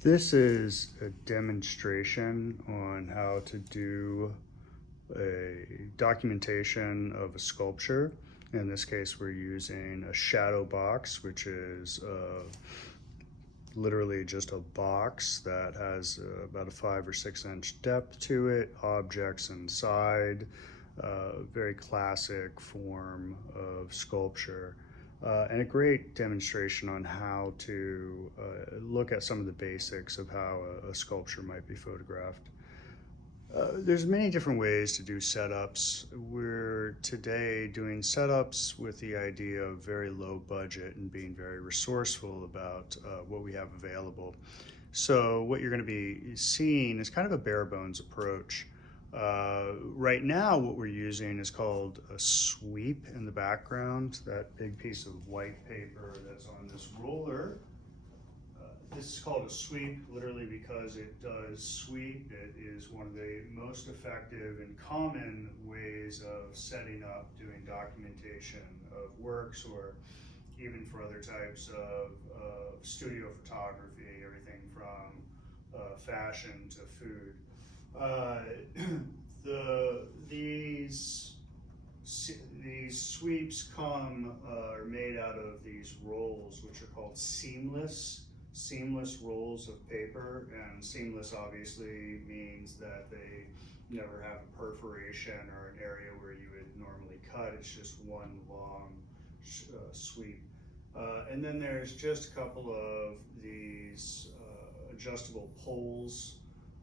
This is a demonstration on how to do a documentation of a sculpture. In this case, we're using a shadow box, which is literally just a box that has about a 5 or 6 inch depth to it, objects inside, very classic form of sculpture. And a great demonstration on how to look at some of the basics of how a sculpture might be photographed. There's many different ways to do setups. We're today doing setups with the idea of very low budget and being very resourceful about what we have available. So what you're going to be seeing is kind of a bare bones approach. Right now, what we're using is called a sweep in the background, that big piece of white paper that's on this roller. This is called a sweep literally because it does sweep. It is one of the most effective and common ways of setting up doing documentation of works, or even for other types of studio photography, everything from fashion to food. Uh, these sweeps are made out of these rolls, which are called seamless rolls of paper. And seamless obviously means that they never have a perforation or an area where you would normally cut. It's just one long sweep. And then there's just a couple of these adjustable poles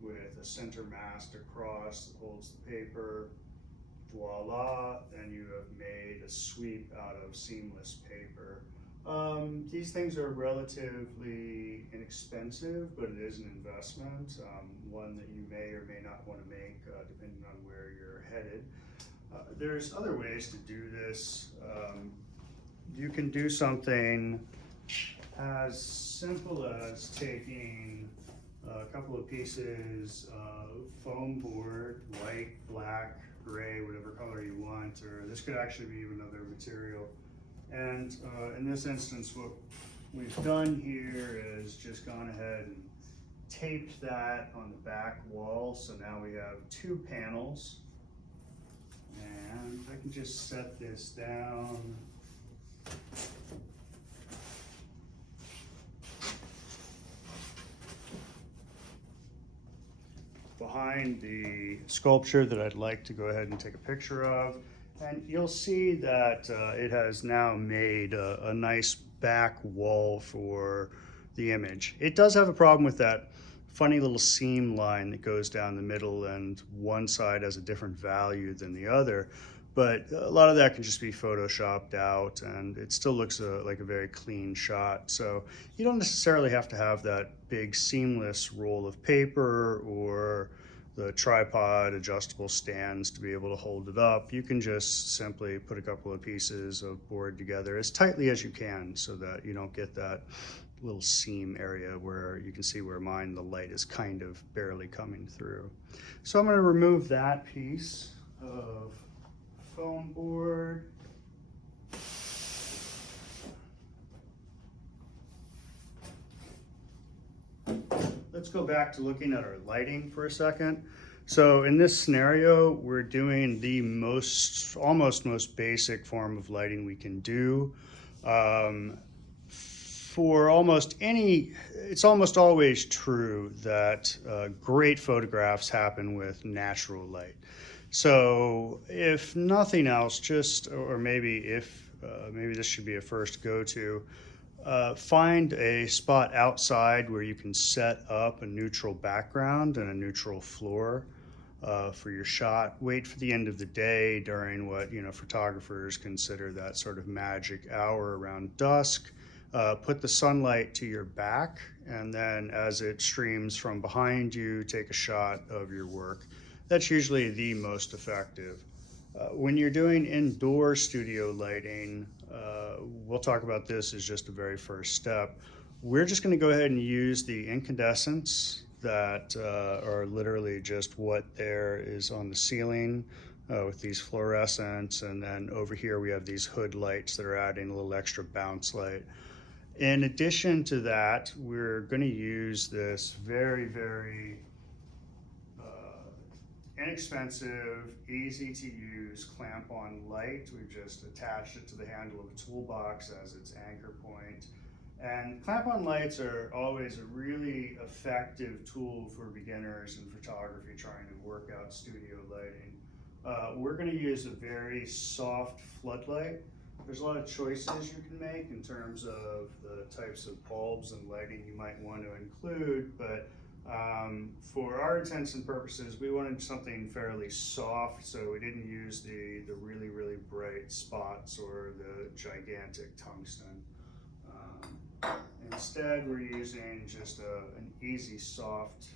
with a center mast across that holds the paper. Voila, then you have made a sweep out of seamless paper. These things are relatively inexpensive, but it is an investment, one that you may or may not want to make depending on where you're headed. There's other ways to do this. You can do something as simple as taking a couple of pieces of foam board, white, black, gray, whatever color you want, or this could actually be even another material. And in this instance, what we've done here is just gone ahead and taped that on the back wall. So now we have two panels. And I can just set this down. Behind the sculpture that I'd like to go ahead and take a picture of. And you'll see that it has now made a nice back wall for the image. It does have a problem with that funny little seam line that goes down the middle, and one side has a different value than the other. But a lot of that can just be photoshopped out, and it still looks like a very clean shot. So you don't necessarily have to have that big seamless roll of paper or the tripod adjustable stands to be able to hold it up. You can just simply put a couple of pieces of board together as tightly as you can so that you don't get that little seam area where you can see where mine, the light is kind of barely coming through. So I'm going to remove that piece of foam board. Let's go back to looking at our lighting for a second. So in this scenario, we're doing the almost most basic form of lighting we can do. For almost any, it's almost always true that great photographs happen with natural light. So if nothing else, maybe this should be a first go-to, find a spot outside where you can set up a neutral background and a neutral floor for your shot. Wait for the end of the day during what photographers consider that sort of magic hour around dusk. Put the sunlight to your back, and then as it streams from behind you, take a shot of your work. That's usually the most effective. When you're doing indoor studio lighting, we'll talk about this as just a very first step. We're just going to go ahead and use the incandescents that are literally just what there is on the ceiling with these fluorescents, and then over here we have these hood lights that are adding a little extra bounce light. In addition to that, we're going to use this very, very inexpensive, easy to use clamp-on light. We've just attached it to the handle of a toolbox as its anchor point. And clamp-on lights are always a really effective tool for beginners in photography trying to work out studio lighting. We're going to use a very soft floodlight. There's a lot of choices you can make in terms of the types of bulbs and lighting you might want to include, but for our intents and purposes, we wanted something fairly soft, so we didn't use the really, really bright spots or the gigantic tungsten. Instead, we're using just an easy, soft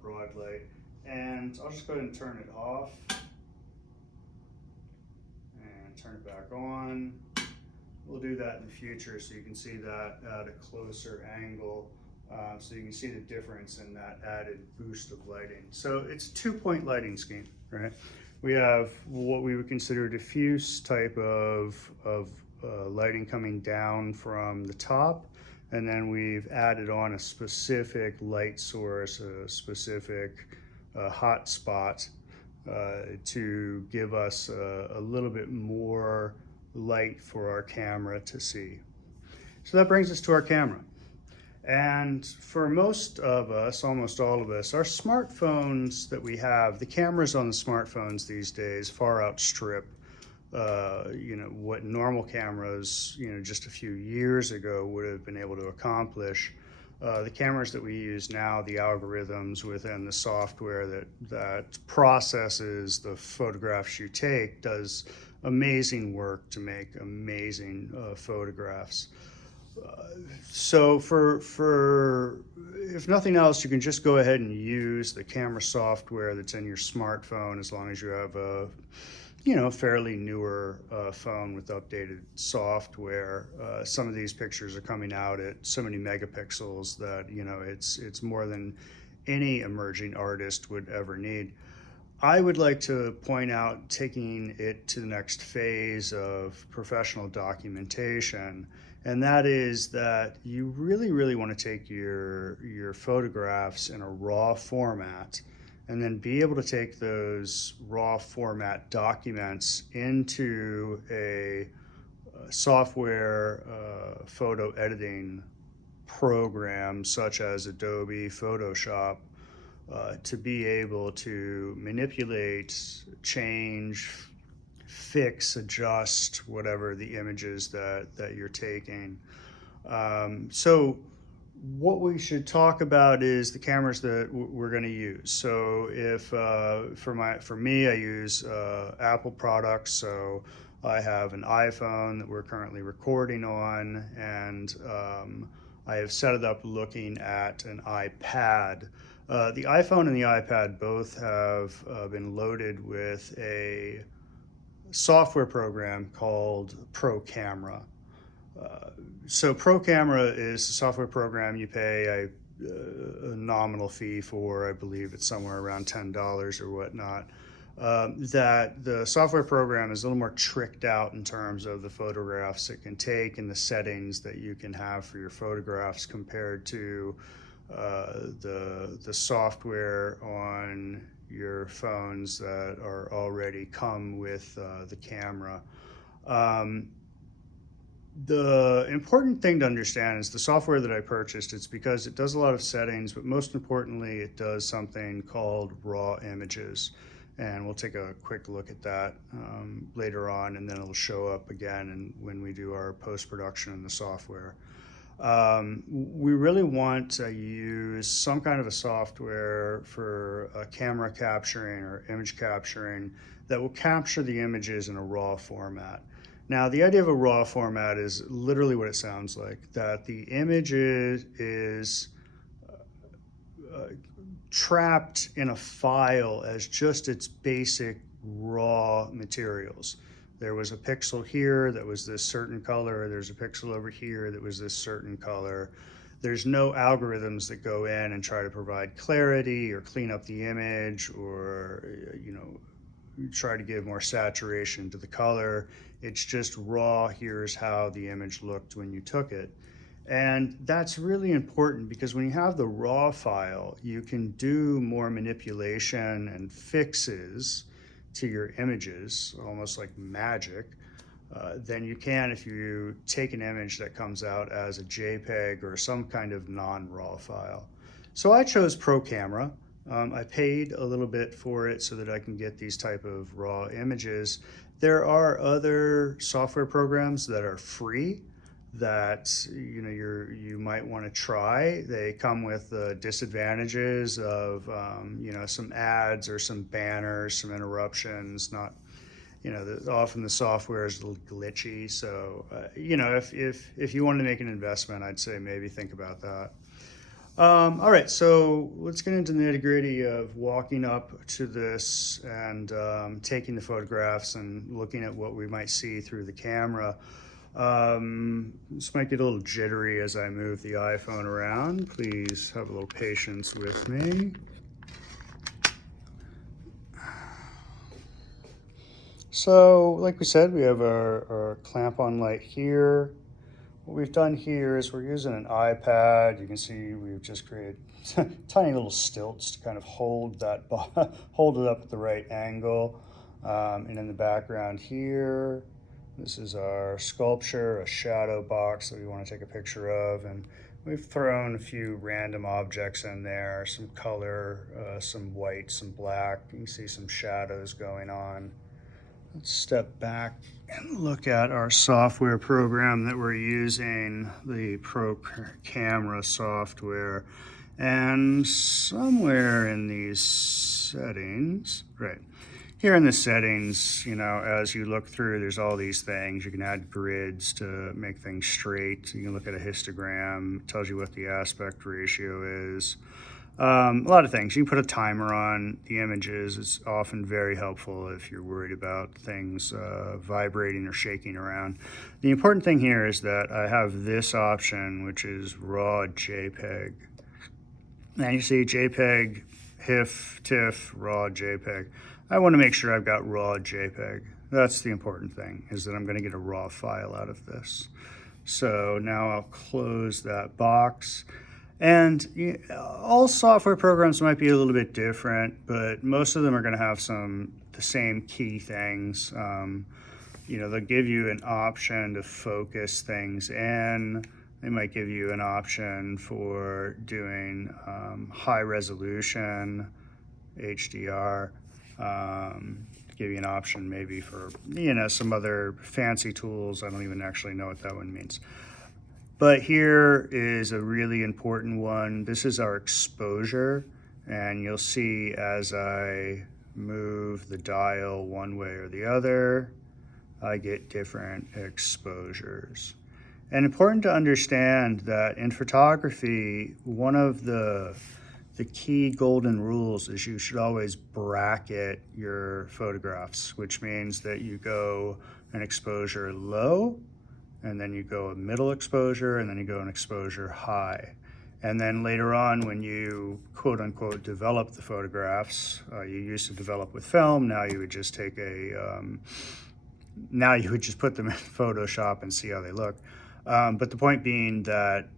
broad light. And I'll just go ahead and turn it off and turn it back on. We'll do that in the future so you can see that at a closer angle. So you can see the difference in that added boost of lighting. So it's a 2-point lighting scheme, right? We have what we would consider diffuse type of lighting coming down from the top, and then we've added on a specific light source, a specific hot spot to give us a little bit more light for our camera to see. So that brings us to our camera. And for most of us, almost all of us, our smartphones that we have, the cameras on the smartphones these days far outstrip what normal cameras, just a few years ago would have been able to accomplish. The cameras that we use now, the algorithms within the software that processes the photographs you take, does amazing work to make amazing photographs. So for if nothing else, you can just go ahead and use the camera software that's in your smartphone, as long as you have a fairly newer phone with updated software. Some of these pictures are coming out at so many megapixels that it's more than any emerging artist would ever need. I would like to point out taking it to the next phase of professional documentation, and that is that you really, really want to take your photographs in a raw format and then be able to take those raw format documents into a software photo editing program such as Adobe Photoshop, to be able to manipulate, change, fix, adjust whatever the images that you're taking. So what we should talk about is the cameras that we're going to use. So if for me, I use Apple products. So I have an iPhone that we're currently recording on, and I have set it up looking at an iPad. The iPhone and the iPad both have been loaded with a software program called Pro Camera. So Pro Camera is a software program you pay a nominal fee for. I believe it's somewhere around $10 or whatnot. That the software program is a little more tricked out in terms of the photographs it can take and the settings that you can have for your photographs compared to the software on your phones that are already come with the camera. The important thing to understand is the software that I purchased, it's because it does a lot of settings, but most importantly, it does something called raw images. And we'll take a quick look at that later on, and then it'll show up again when we do our post-production in the software. We really want to use some kind of a software for camera capturing or image capturing that will capture the images in a raw format. Now, the idea of a raw format is literally what it sounds like, that the image is trapped in a file as just its basic raw materials. There was a pixel here that was this certain color. There's a pixel over here that was this certain color. There's no algorithms that go in and try to provide clarity or clean up the image or, try to give more saturation to the color. It's just raw. Here's how the image looked when you took it. And that's really important because when you have the raw file, you can do more manipulation and fixes to your images, almost like magic, than you can if you take an image that comes out as a JPEG or some kind of non-raw file. So I chose Pro Camera. I paid a little bit for it so that I can get these type of raw images. There are other software programs that are free that you might want to try. They come with disadvantages of some ads or some banners, some interruptions. Not often the software is a little glitchy. So if you want to make an investment, I'd say maybe think about that. All right, so let's get into the nitty gritty of walking up to this and taking the photographs and looking at what we might see through the camera. This might get a little jittery as I move the iPhone around. Please have a little patience with me. So, like we said, we have our clamp-on light here. What we've done here is we're using an iPad. You can see we've just created tiny little stilts to kind of hold that hold it up at the right angle. And in the background here, this is our sculpture, a shadow box that we want to take a picture of, and we've thrown a few random objects in there, some color, some white, some black. You can see some shadows going on. Let's step back and look at our software program that we're using, the Pro Camera software. And somewhere in these settings, right, here in the settings, as you look through, there's all these things. You can add grids to make things straight. You can look at a histogram. It tells you what the aspect ratio is. A lot of things. You can put a timer on the images. It's often very helpful if you're worried about things vibrating or shaking around. The important thing here is that I have this option, which is raw JPEG. Now you see JPEG, HIF, TIFF, raw JPEG. I want to make sure I've got raw JPEG. That's the important thing, is that I'm going to get a raw file out of this. So now I'll close that box. And all software programs might be a little bit different, but most of them are going to have the same key things. They'll give you an option to focus things in. They might give you an option for doing high resolution, HDR. Give you an option maybe for, some other fancy tools. I don't even actually know what that one means. But here is a really important one. This is our exposure, and you'll see as I move the dial one way or the other, I get different exposures. And important to understand that in photography, one of the key golden rules is you should always bracket your photographs, which means that you go an exposure low, and then you go a middle exposure, and then you go an exposure high. And then later on, when you quote unquote develop the photographs, you used to develop with film. Now you would just take now you would just put them in Photoshop and see how they look. But the point being that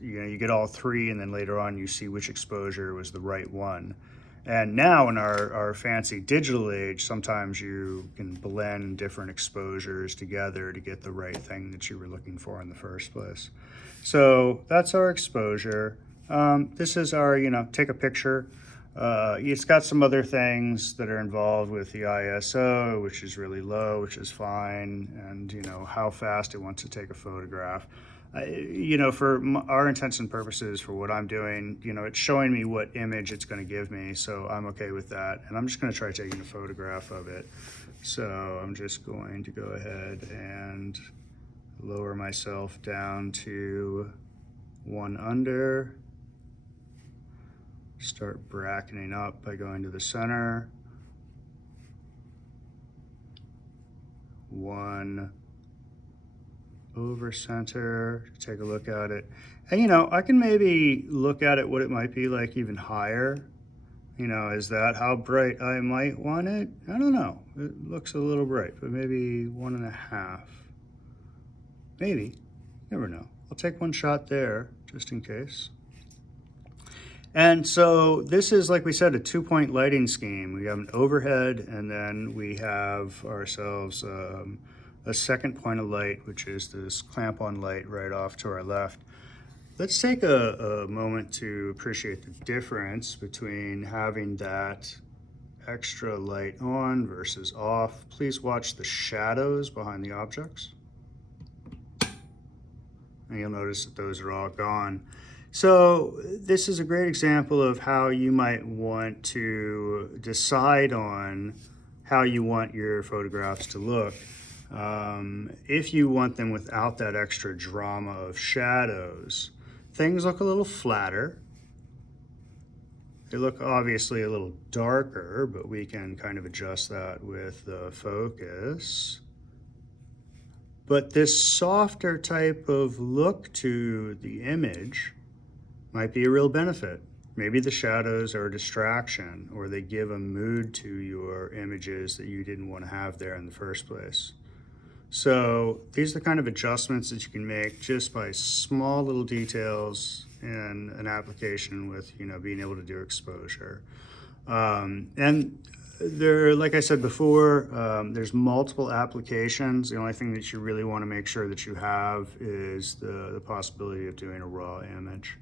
you get all three, and then later on you see which exposure was the right one. And now in our fancy digital age, sometimes you can blend different exposures together to get the right thing that you were looking for in the first place. So that's our exposure. This is our, take a picture. It's got some other things that are involved with the ISO, which is really low, which is fine, and how fast it wants to take a photograph. For our intents and purposes, for what I'm doing, it's showing me what image it's going to give me, so I'm okay with that. And I'm just going to try taking a photograph of it. So I'm just going to go ahead and lower myself down to 1 under. Start bracketing up by going to the center. 1 over center, take a look at it. And I can maybe look at it what it might be like even higher. Is that how bright I might want it? I don't know. It looks a little bright, but maybe 1.5. Maybe, never know. I'll take one shot there just in case. And so this is, like we said, a 2-point lighting scheme. We have an overhead, and then we have ourselves a second point of light, which is this clamp-on light right off to our left. Let's take a moment to appreciate the difference between having that extra light on versus off. Please watch the shadows behind the objects. And you'll notice that those are all gone. So this is a great example of how you might want to decide on how you want your photographs to look. If you want them without that extra drama of shadows, things look a little flatter. They look obviously a little darker, but we can kind of adjust that with the focus. But this softer type of look to the image might be a real benefit. Maybe the shadows are a distraction, or they give a mood to your images that you didn't want to have there in the first place. So these are the kind of adjustments that you can make just by small little details in an application with, being able to do exposure. And there, like I said before, there's multiple applications. The only thing that you really want to make sure that you have is the possibility of doing a raw image.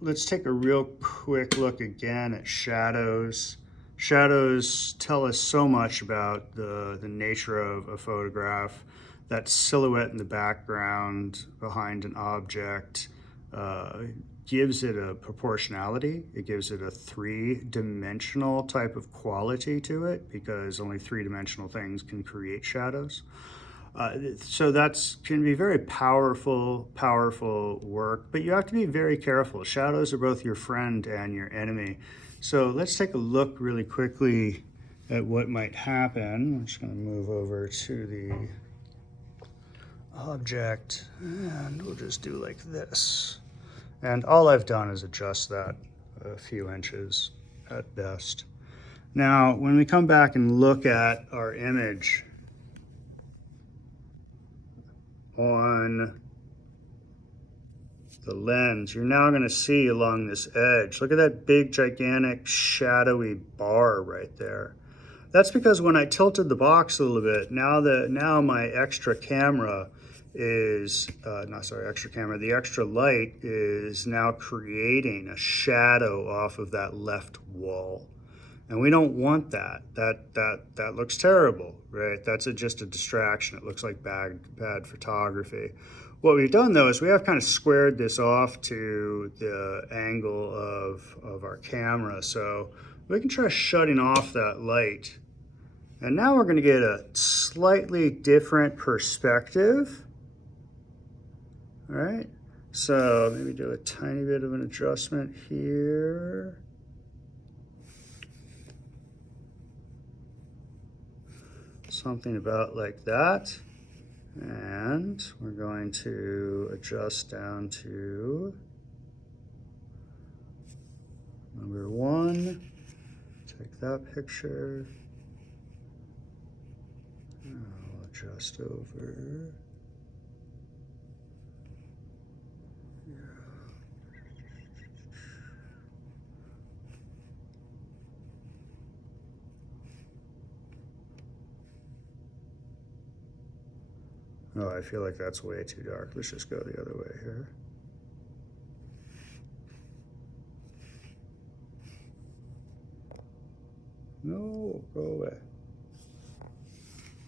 Let's take a real quick look again at shadows. Shadows tell us so much about the nature of a photograph. That silhouette in the background behind an object gives it a proportionality. It gives it a three-dimensional type of quality to it, because only three-dimensional things can create shadows. So that's can be very powerful work, but you have to be very careful. Shadows are both your friend and your enemy. So let's take a look really quickly at what might happen. I'm just going to move over to the object, and we'll just do like this. And all I've done is adjust that a few inches at best. Now, when we come back and look at our image on the lens, you're now going to see along this edge, look at that big gigantic shadowy bar right there. That's because when I tilted the box a little bit, now my extra camera is the extra light is now creating a shadow off of that left wall. And we don't want that. That looks terrible, right? That's just a distraction. It looks like bad photography. What we've done though is we have kind of squared this off to the angle of our camera. So we can try shutting off that light. And now we're going to get a slightly different perspective. All right, so maybe do a tiny bit of an adjustment here. Something about like that. And we're going to adjust down to number 1. Take that picture. I'll adjust over. Oh, I feel like that's way too dark. Let's just go the other way here. No, go away.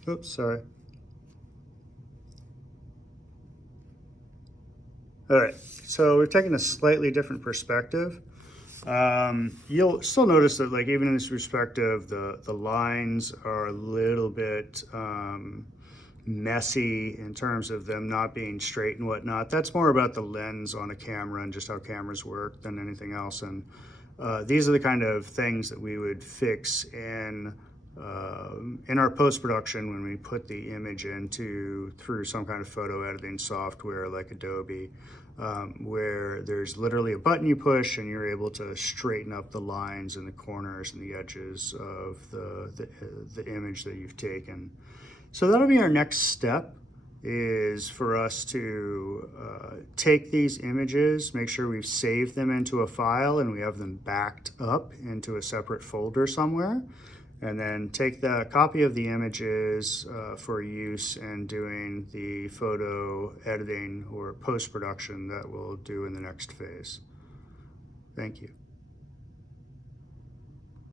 Oops, sorry. All right, so we've taken a slightly different perspective. You'll still notice that, like, even in this perspective, the lines are a little bit messy in terms of them not being straight and whatnot. That's more about the lens on a camera and just how cameras work than anything else. And these are the kind of things that we would fix in our post-production when we put the image through some kind of photo editing software like Adobe, where there's literally a button you push and you're able to straighten up the lines and the corners and the edges of the image that you've taken. So that'll be our next step, is for us to take these images, make sure we've saved them into a file and we have them backed up into a separate folder somewhere, and then take the copy of the images for use in doing the photo editing or post-production that we'll do in the next phase. Thank you.